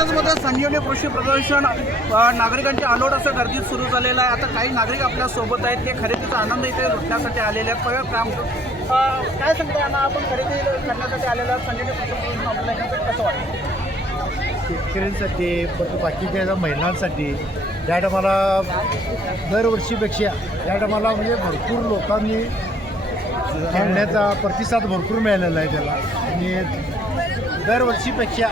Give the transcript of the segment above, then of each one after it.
पनवेलमध्ये संजीवनी कृषी प्रदर्शन नागरिकांची अलोट असं गर्दीत सुरू झालेलं आहे. आता काही नागरिक आपल्या सोबत आहेत, ते खरेदीचा आनंद इथे लुटण्यासाठी आलेले आहेत. पहिलं काम काय सांगता यांना, आपण खरेदी करण्यासाठी आलेलं संजीवनी कृषी प्रदर्शन आपल्याला कसं वाटतं? शेतकऱ्यांसाठी परत बाकीच्या महिलांसाठी या टायमाला दरवर्षीपेक्षा या टायमाला म्हणजे भरपूर लोकांनी खेळण्याचा प्रतिसाद भरपूर मिळालेला आहे त्याला. आणि दरवर्षीपेक्षा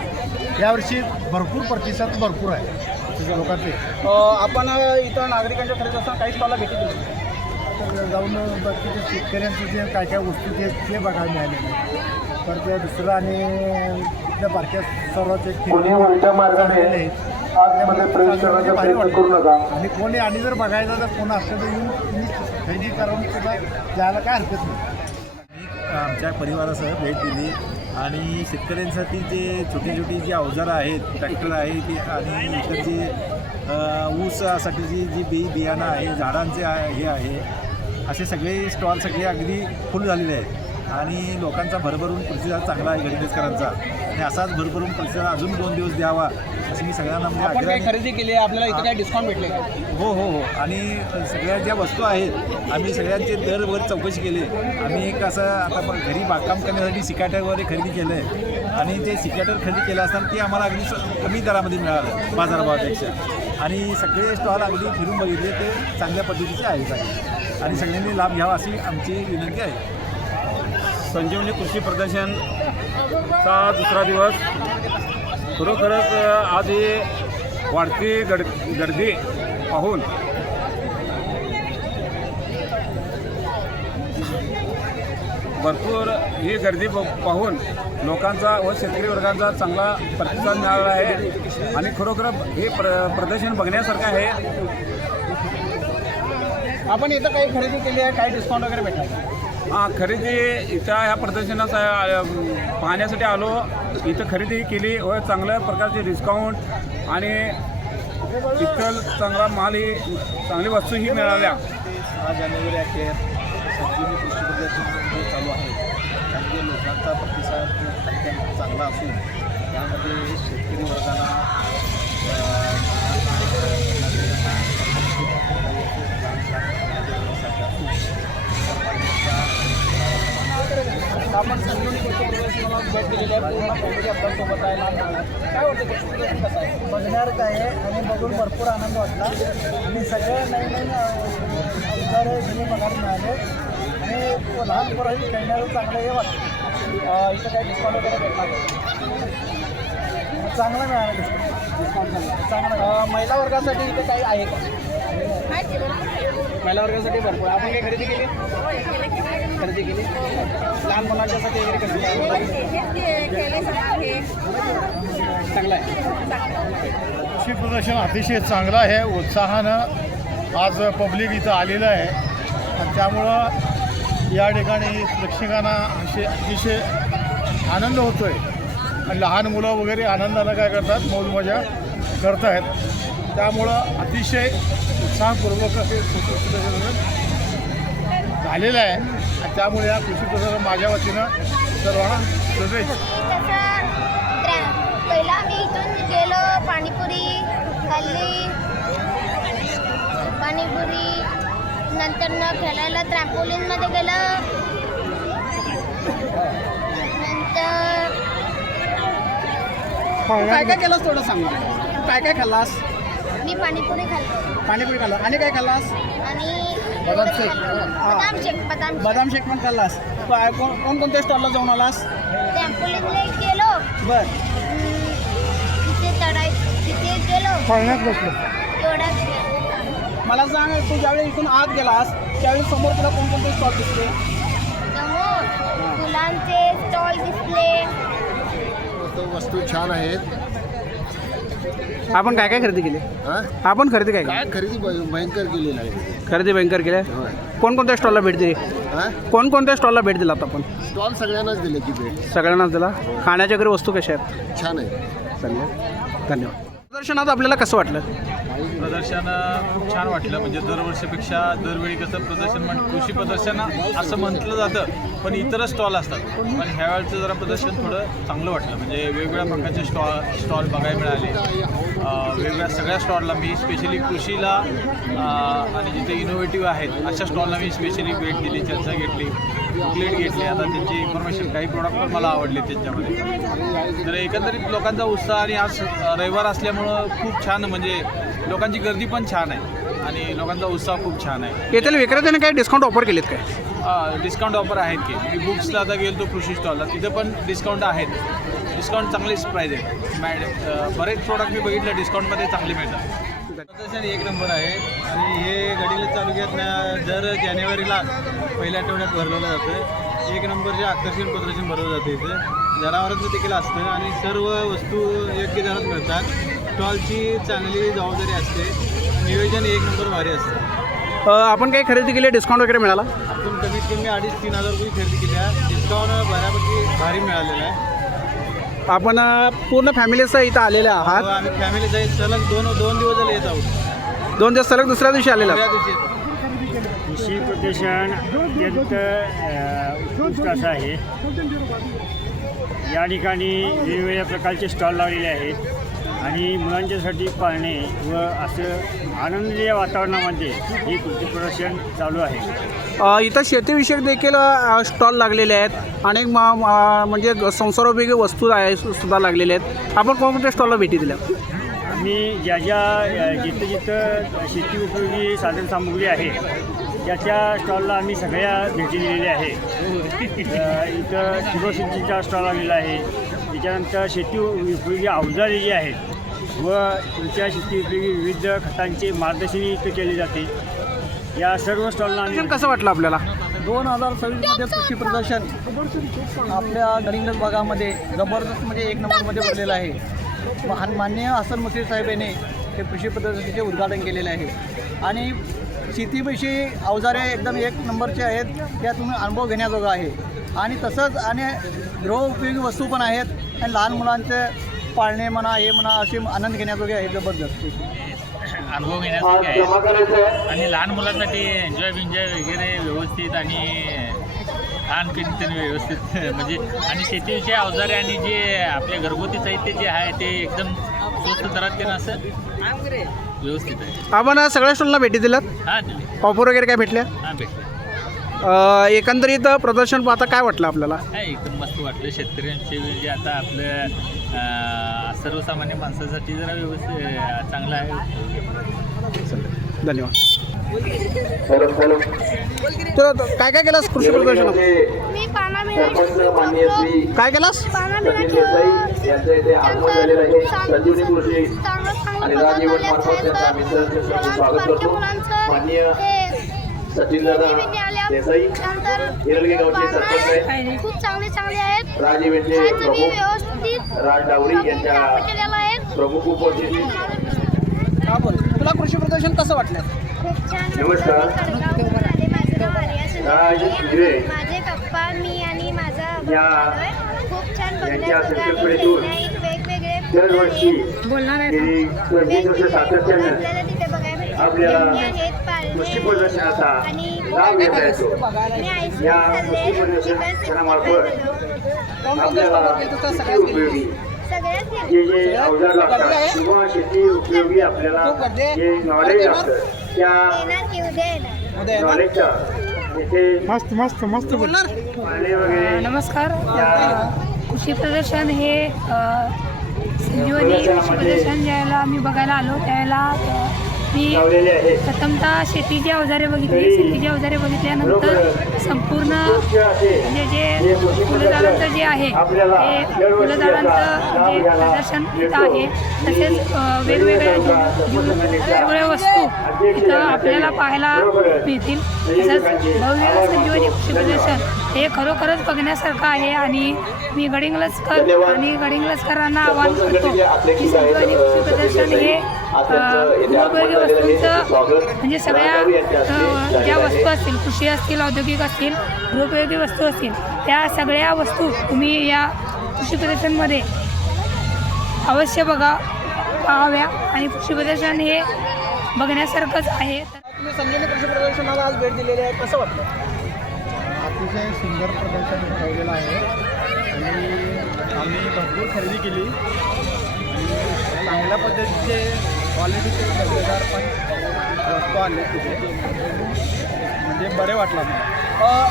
यावर्षी भरपूर प्रतिसाद भरपूर आहे लोकांचे. आपण इथं नागरिकांच्या खरेदी असताना काही स्टॉलला भेटी दिली तर जाऊन बाकीच्या शेतकऱ्यांचे जे काय काय वस्तू ते बघायला मिळालेले. तर ते दुसरं आणि इथल्या बारक्या सर्वांचे आणि कोणी आणि जर बघायला जर कोण असलं तर येऊन खरेदी करून सुद्धा जायला काय हरकत नाही. आमच्या परिवारासह भेट दिली आणि शेतकऱ्यांसाठी जे छोटी छोटी जी अवजारं आहेत, ट्रॅक्टर आहे ती आणि इतर जी ऊसासाठी जी बियाणं आहे, झाडांचे हे आहे, असे सगळे स्टॉल सगळे अगदी फुल झालेले आहेत आणि लोकांचा भरभरून प्रतिसाद चांगला आहे गणेशकरांचा. आणि असाच भरभरून प्रतिसाद अजून 2 दिवस द्यावा असं मी सगळ्यांना आपण काही खरेदी केली आहे, आपल्याला इथे काही डिस्काउंट भेटले? हो हो हो. आणि सगळ्या ज्या वस्तू आहेत आम्ही सगळ्यांचे दरवर चौकशी केली. आम्ही कसं आता घरी बागकाम करण्यासाठी सिकाटर वगैरे खरेदी केलं आहे आणि ते सिकाटर खरेदी केलं असताना ते आम्हाला अगदी कमी दरामध्ये मिळालं बाजारभावापेक्षा. आणि सगळे स्टॉल अगदी फिरून बघितले, ते चांगल्या पद्धतीचे आहेत आणि सगळ्यांनी लाभ घ्यावा अशी आमची विनंती आहे. संजीवनी कृषी प्रदर्शनचा दुसरा दिवस. खरोखरच आज ही वाढती गर्दी पाहून भरपूर ही गर्दी पाहून लोकांचा व शेतकरी वर्गाचा चांगला प्रतिसाद मिळाला आहे आणि खरोखर हे प्रदर्शन बघण्यासारखं आहे. आपण इथं काही खरेदी केली आहे, काही डिस्काउंट वगैरे भेटला? खरेदी इथं ह्या प्रदर्शनाचा पाहण्यासाठी आलो. इथं खरेदी केली व चांगल्या प्रकारचे डिस्काउंट आणि इतर चांगला मालही चांगली वस्तूही मिळाल्या. 6 जानेवारी अखेर संजीवनी कृषी प्रदर्शन चालू आहे. त्यामध्ये लोकांचा प्रतिसाद अत्यंत चांगला असून त्यामध्ये शेतकरी वर्गाला आपण संजीवनी कृषी प्रदर्शनाला भेट दिलेली आहे. पूर्ण फॅमिली आपल्यासोबत आहे. काय वाटतं कृषी प्रदर्शन कसं आहे? बघण्यासारखं आहे आणि बघून भरपूर आनंद वाटला आणि सगळे नवीन अवजारे जुने बघायला मिळाले आणि लहान पोरांनी खेळण्याचं चांगलं हे वाटतं. इथं काही डिस्काउंट वगैरे भेटला? चांगलं मिळालं डिस्काउंट चांगलं. महिला वर्गासाठी इथे काही आहे का? महिला वर्गासाठी भरपूर. आपण काही खरेदी केली? खरेदी केली. लहान मुलांच्यासाठी वगैरे कसं चांगलं आहे? कृषी प्रदर्शन अतिशय चांगलं आहे. उत्साहानं आज पब्लिक इथं आलेलं आहे आणि त्यामुळं या ठिकाणी प्रेक्षकांना अतिशय आनंद होतो आहे आणि लहान मुलं वगैरे आनंदानं काय करतात, मौज मजा करत आहेत. त्यामुळं अतिशय उत्साहपूर्वक हे कृषी प्रदर्शन झालेलं आहे आणि त्यामुळे या कृषी प्रदर्शन माझ्या वतीनं सर्वांना शुभेच्छा. पहिला आम्ही इथून गेलो, पाणीपुरी खाल्ली, नंतर खेळायला ट्रॅम्पोलिनमध्ये गेलं, नंतर काय काय केलंस थोडं सांग. काय काय खाल्लास? मी पाणीपुरी खाल्ली पाणीपुरी खाल्ला. आणि काय खाल्लास? आणि बदाम शेक. बदाम शेक पण खाल्लास. कोणकोणत्या स्टॉलला जाऊन आलास? ट्रॅम्पोलिनला गेलो, तिथे गेलो, एवढाच. मला सांग, तू ज्यावेळी इथून आत गेलास त्यावेळी समोर तुला कोणकोणते स्टॉल दिसले? समोर फुलांचे स्टॉल दिसले. वस्तू छान आहेत. आपण काय काय खरेदी केली? आपण खरेदी काय काय खरेदी भयंकर केलेलं आहे. खरेदी भयंकर केल्या. कोणकोणत्या स्टॉलला भेट दिली? कोणकोणत्या स्टॉलला भेट दिला आपण? स्टॉल सगळ्यांनाच दिले की भेट. सगळ्यांनाच दिला. खाण्याच्या वगैरे वस्तू कशा आहेत? छान आहे. धन्यवाद. प्रदर्शनात आपल्याला कसं वाटलं? प्रदर्शन खूप छान वाटलं. म्हणजे दरवर्षीपेक्षा दरवेळी कसं प्रदर्शन कृषी प्रदर्शन असं म्हटलं जातं, पण इतर स्टॉल असतात. पण ह्यावेळचं जरा प्रदर्शन थोडं चांगलं वाटलं. म्हणजे वेगवेगळ्या प्रकारचे स्टॉल बघायला मिळाले. वेगवेगळ्या सगळ्या स्टॉलला मी स्पेशली कृषीला आणि जिथे इनोव्हेटिव्ह आहेत अशा स्टॉलला मी स्पेशली भेट दिली, चर्चा घेतली, बुकलेट घेतली. आता त्यांची इन्फॉर्मेशन काही प्रोडक्ट पण मला आवडले त्यांच्यामध्ये. तर एकंदरीत लोकांचा उत्साह आणि आज रविवार असल्यामुळं खूप छान, म्हणजे लोकांची गर्दी पण छान आहे आणि लोकांचा उत्साह खूप छान आहे. येथील विक्रेत्याने काही डिस्काउंट ऑफर केलेत काय? डिस्काउंट ऑफर आहेत की. मी बुक्सला आता गेलो कृषी स्टॉलला, तिथं पण डिस्काउंट आहेत. डिस्काउंट चांगलीच प्राईज आहे. बरेच प्रोडक्ट मी बघितलं डिस्काउंटमध्ये चांगले मिळतात. प्रदर्शन एक नंबर आहे आणि हे गडिंग्लज तालुक्यात दर जानेवारीला पहिल्या आठवड्यात भरवलं जातं. एक नंबरचे आकर्षण प्रदर्शन भरवलं जातं. इथं जनावरांचं देखील असतं आणि सर्व वस्तू योग्य दरात मिळतात. स्टॉलची चांगली जबाबदारी असते. नियोजन एक नंबर भारी असतं. आपण काही खरेदी केली, डिस्काउंट वगैरे मिळाला? आपण कमीत कमी 2,500-3,000 रुपये खरेदी केल्या. डिस्काउंट बऱ्यापैकी भारी मिळालेला आहे. आपण पूर्ण फॅमिलीसह इथं आलेले आहात. आम्ही फॅमिली जाईल सलग दोन दिवस झाले येत आहोत. 2 दिवस सलग दुसऱ्या दिवशी आलेला दुसऱ्या आहात. दिवशी कृषी प्रदर्शन अत्यंत उत्कृष्ट असं आहे. या ठिकाणी वेगवेगळ्या प्रकारचे स्टॉल लावलेले आहेत आणि मुलांच्यासाठी पाळणे व असं आनंदीय वातावरणामध्ये हे कृषी प्रदर्शन चालू आहे. इथं शेतीविषयक देखील स्टॉल लागलेले आहेत. अनेक म्हणजे संसारोपयोगी वस्तू आहे सुद्धा लागलेल्या आहेत. आपण कोणत्या स्टॉलला भेटी दिल्या? आम्ही जिथं जिथं शेती उपयोगी साधनसामुग्री आहे त्याच्या स्टॉलला आम्ही सगळ्या भेटी दिलेल्या आहे. इथं ठिबक स्टॉल आलेला आहे. त्याच्यानंतर शेती उपयोगी अवजारे जी आहेत व तुमच्या शेती उपयोगी विविध खतांचे मार्गदर्शनही इथं केले जाते. या सर्व स्टॉलला आम्ही कसं वाटलं आपल्याला? 2026मध्ये कृषी प्रदर्शन आपल्या गडिंग्लज भागामध्ये जबरदस्त म्हणजे एक नंबरमध्ये भरलेलं आहे. माननीय हसन मुश्रीफ साहेब यांनी हे कृषी प्रदर्शनाचे उद्घाटन केलेले आहे आणि शेतीविषयी अवजारे एकदम एक नंबरचे आहेत. त्या तुम्ही अनुभव घेण्याजोगा आहे आणि तसंच आणि गृहोपयोगी वस्तू पण आहेत आणि लहान मुलांचे पाळणे म्हणा हे म्हणा असे आनंद घेण्याजोगे आहे. जबरदस्त अनुभव घेण्यासाठी आहे आणि लहान मुलांसाठी एन्जॉय वगैरे व्यवस्थित आणि खाणपिण व्यवस्थित म्हणजे आणि शेतीविषयी अवजारे आणि जे आपले घरगुती साहित्य जे आहे ते एकदम स्वस्त दरात त्यांना असं व्यवस्थित आहे. आपण सगळ्या स्टॉलला भेटी दिल्यात? हां दिली. ऑफर वगैरे काय भेटल्या? हां भेटले. एकंदरीत प्रदर्शन पाहता काय वाटलं आपल्याला? काय एकदम मस्त वाटलं. शेतकऱ्यांचे जे आता आपलं सर्वसामान्य माणसासाठी जरा व्यवस्थित चांगलं आहे. धन्यवाद. तर काय काय केलास कृषी प्रदर्शनात? मी पाना मिळाली. काय केलास? पाना मिळाली. चांगलं खूप चांगले चांगले आहेत. मी व्यवस्थित केलेलं आहे. तुला कृषी प्रदर्शन कसं वाटलं? खूप छान. माझं नाव आर्या सुंदर. माझे पप्पा मी आणि माझा खूप छान बघण्यासारखं वेगवेगळे बोलणार आहे. आपल्याला तिथे बघायला आहेत पाळणे आणि मी जे अवजार लागतात किंवा शेती उपयोगी आपल्याला जे नॉलेज असतं त्या नॉलेजच्या इथे मस्त मस्त मस्त पाळणे वगैरे. नमस्कार. कृषी प्रदर्शन हे संजीवनी कृषी प्रदर्शन ज्यावेळेला आम्ही बघायला आलो त्यावेळेला मी प्रथमतः शेतीची अवजारे बघितली. शेतीची अवजारे बघितल्यानंतर संपूर्ण म्हणजे जे फुलझाडांचं जे आहे ते फुलझाडांचं जे प्रदर्शन इथं आहे. तसेच वेगवेगळ्या वस्तू इथं आपल्याला पाहायला मिळतील. तसंच भव्य संजीवनी कृषी प्रदर्शन हे खरोखरच बघण्यासारखं आहे आणि मी गडिंग्लजकर आणि गडिंग्लजकरांना आवाहन करतो की संजीवनी कृषी प्रदर्शन हे गृहोपयोगी वस्तूंचं म्हणजे सगळ्या ज्या वस्तू असतील, कृषी असतील, औद्योगिक असतील, गृहोपयोगी वस्तू असतील, त्या सगळ्या वस्तू तुम्ही या कृषी प्रदर्शनमध्ये अवश्य बघा. पाहाव्या आणि कृषी प्रदर्शन हे बघण्यासारखंच आहे. तुम्ही संजीवनी कृषी प्रदर्शनाला आज भेट दिलेली आहे, कसं वाटलं? अतिशय सुंदर प्रदर्शन ठेवलेलं आहे आणि आम्ही भरपूर खरेदी केली आणि चांगल्या पद्धतीचे क्वालिटीचे दर्जेदार पण वस्तू आले तिथे, म्हणजे बरे वाटलं मला.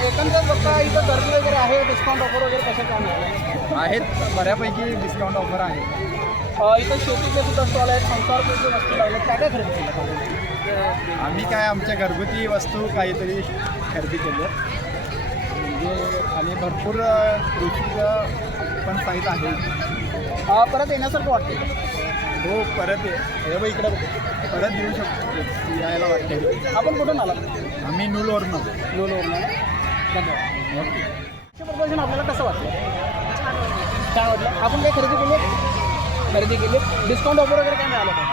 एकंदर बघता इथं गर्दी वगैरे आहे, डिस्काउंट ऑफर वगैरे कशा काय मिळाले? आहेत, बऱ्यापैकी डिस्काउंट ऑफर आहे. इथं शेतीचे सुद्धा स्टॉल आहेत, संसारपूरचे वस्तू लावले, काय काय खरेदी केलं? आम्ही काय आमच्या घरगुती वस्तू काहीतरी खरेदी केल्या म्हणजे आणि भरपूर कृषीचं पण साईट आहे. परत येण्यासारखं वाटतं? हो, परत हे बघ इकडं परत येऊ शकतो, यायला वाटते. आपण कुठून आला? आम्ही नूलवरनं. धन्यवाद. कृषी प्रदर्शन आपल्याला कसं वाटलं? काय वाटलं? आपण काय खरेदी केली? डिस्काउंट ऑफर वगैरे काय मिळालं का?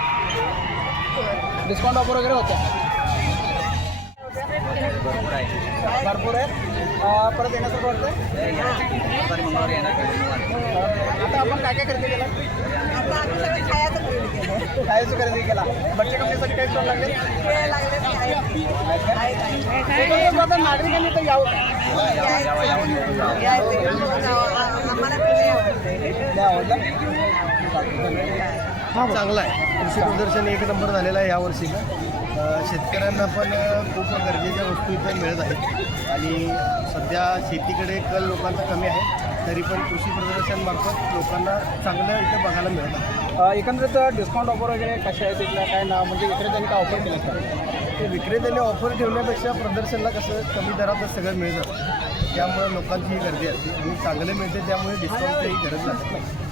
डिस्काउंट ऑफर वगैरे होतं? भरपूर आहे. परत येण्यासारखं वाटतं? आता आपण काय काय खरेदी केलं? खायचं खरेदी केला. बच्चे कंपनीसाठी काही स्टॉल लागले? नागरिकांनी तर यावं. चांगला आहे. कृषी प्रदर्शन एक नंबर झालेलं आहे यावर्षीचं. शेतकऱ्यांना पण खूप गरजेच्या वस्तू इथे मिळत आहेत आणि सध्या शेतीकडे कल लोकांचा कमी आहे, तरी पण कृषी प्रदर्शनमार्फत लोकांना चांगलं इथे बघायला मिळत आहे. एकंदरीत डिस्काउंट ऑफर वगैरे कशा आहे तिथल्या काय ना, म्हणजे विक्रेत्यांनी काय ऑफर केलं का? ते विक्रेत्याने ऑफर ठेवण्यापेक्षा प्रदर्शनला कसं कमी दरातच सगळं मिळतं, त्यामुळे लोकांची गर्दी असते आणि चांगले मिळते, त्यामुळे डिस्काउंटची गरज लागते.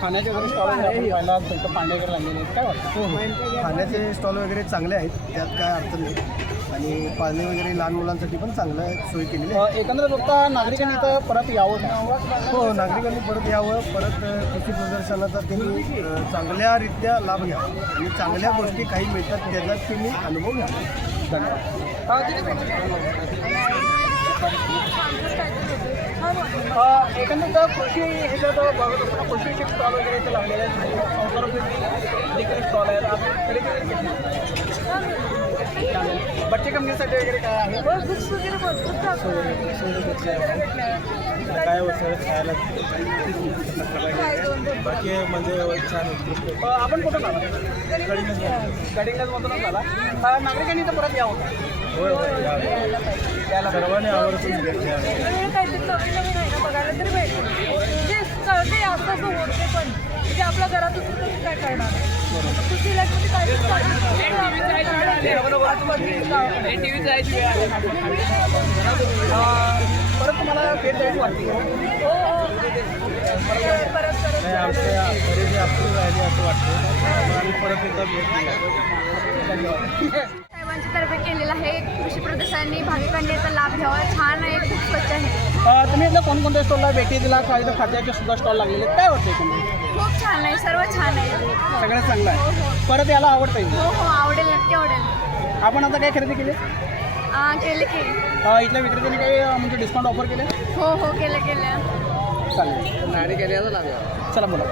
खाण्याचे वगैरे स्टॉल पाहिला तिथं पाणी वगैरे लागलेले आहेत, काय वाटतं? खाण्याचे स्टॉल वगैरे चांगले आहेत, त्यात काय अडचण नाही आणि पाणी वगैरे लहान मुलांसाठी पण चांगलं सोय केलेली आहे. एकंदरीत बघता नागरिकांनी इथं परत यावं. हो, नागरिकांनी परत यावं, परत कृषी प्रदर्शनाचा त्यांनी चांगल्यारीत्या लाभ घ्यावा आणि चांगल्या गोष्टी काही मिळतात त्याचा तुम्ही अनुभव घ्या. एकंदरीत कृषी ह्याच्यात कृषी स्टॉल वगैरे इथे लागलेले आहेत, संसार स्टॉल आहेत, आपण खरेदी बच्चे कंपनीसाठी वगैरे काय आहे? काय वस्तू खायला बाकी म्हणजे छान. आपण कुठं आला? गडिंग्लजमधूनच आला. नागरिकांनी तर परत यावं का? त्याला सर्वांनी आवर्जून बघायला तरी भेटेल, म्हणजे कळते असं होते पण म्हणजे आपल्या घरातून काय करणार परत तुम्हाला भेट द्यायची वाटते? असं वाटतं परत एकदा भेट साहेबांच्या तर्फे केलेला आहे कृषी प्रदर्शनाने भाविकांनी याचा लाभ घ्यावा. छान आहे, खूप स्वच्छ आहे. तुम्ही इथं कोणकोणत्या स्टॉलला भेटी दिला का? इथं खाद्याचे सुद्धा स्टॉल लागलेले आहेत, काय वाटते तुम्ही? खूप छान आहे, सर्व छान आहे. सगळं चांगलं आहे. परत याला आवडतं? हो, आवडेल, नक्की आवडेल. आपण आता काय खरेदी केली? केले इथल्या विक्रेत्यांनी काही म्हणजे डिस्काउंट ऑफर केले? हो केलं चालेल. चला बोला.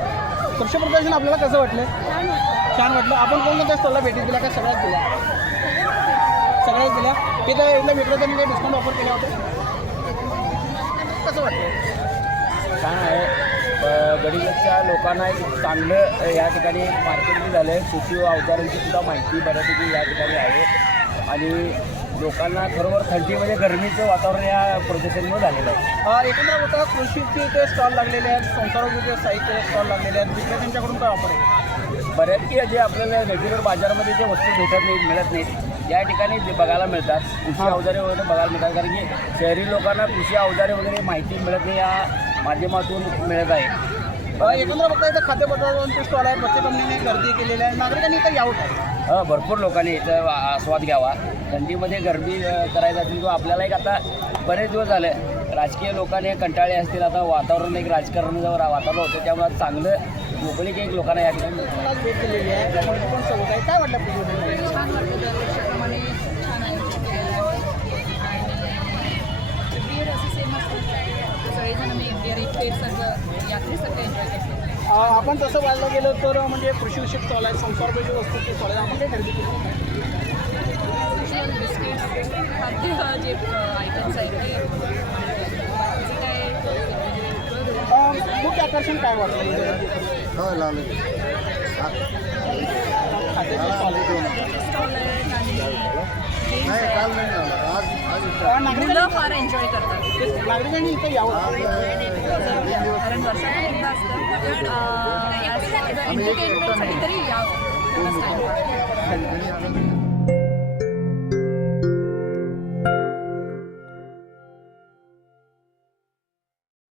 कृषी प्रदर्शन आपल्याला कसं वाटलं? छान वाटलं. आपण कोणत्या स्टॉलला भेटी दिल्या का सगळ्याच दिल्या? सगळ्याच दिल्या. तिथं इथल्या विक्रेत्यांनी काही डिस्काउंट ऑफर केले होते? कसं वाटतं? छान आहे. गडिंग्लजच्या लोकांना एक चांगलं या ठिकाणी मार्केटिंग झालं आहे. शेती अवजारांची सुद्धा माहिती बऱ्यापैकी या ठिकाणी आहे आणि लोकांना खरोखर थंडीमध्ये गरमीचं वातावरण या प्रदर्शनामुळे झालेलं आहे. एकंदर होता कृषीचे ते स्टॉल लागलेले आहेत, संसारोपयोगी साहित्य स्टॉल लागलेले आहेत, विक्रेत्यांच्याकडून काय ऑफर आहे? बऱ्यापैकी जे आपल्याला रेग्युलर बाजारामध्ये जे वस्तू भेटत नाहीत मिळत नाहीत या ठिकाणी जे बघायला मिळतात. कृषी अवजारे वगैरे बघायला मिळतात, कारण की शहरी लोकांना कृषी अवजारे वगैरे माहिती मिळत नाही, या माध्यमातून मिळत आहे. एकंदर बघता इथं खाद्यपदार्थांचे स्टॉल आहेत, बच्चे कंपनीने गर्दी केलेली आहे, नागरिकांनी इथं यावं का? भरपूर लोकांनी इथं आस्वाद घ्यावा. थंडीमध्ये गरमी करायचा असेल किंवा आपल्याला एक आता बरेच दिवस झाले राजकीय लोकांनी कंटाळे असतील, आता वातावरण एक राजकारणाचं वातावरण होतं, त्यामुळे चांगलं लोकलिक एक लोकांना या ठिकाणी भेट दिलेली आहे. काय वाटलं? छान वाटलं. दरवर्षीप्रमाणे छान आहे. असं सेम असतं, सगळेजण मी सगळं यात्रेसारखं एन्जॉय करतो. आपण तसं पाहायला गेलं तर म्हणजे कृषी विषयक स्टॉल आहे, संसारभोगी वस्तूचे स्टॉल आहे, आपण काय खरेदी केली? खाद्य जे आयटम्स आहेत ते मुख्य आकर्षण काय वाटलं? हो लावलं नाही काल नाही लावलं आज मुलं फार एन्जॉय करतात नागरिकांनी इथे यावं. कारण वर्षातून एकदा असतं पण एंटरटेनमेंटसाठी तरी यावं. ठिकाणी आलं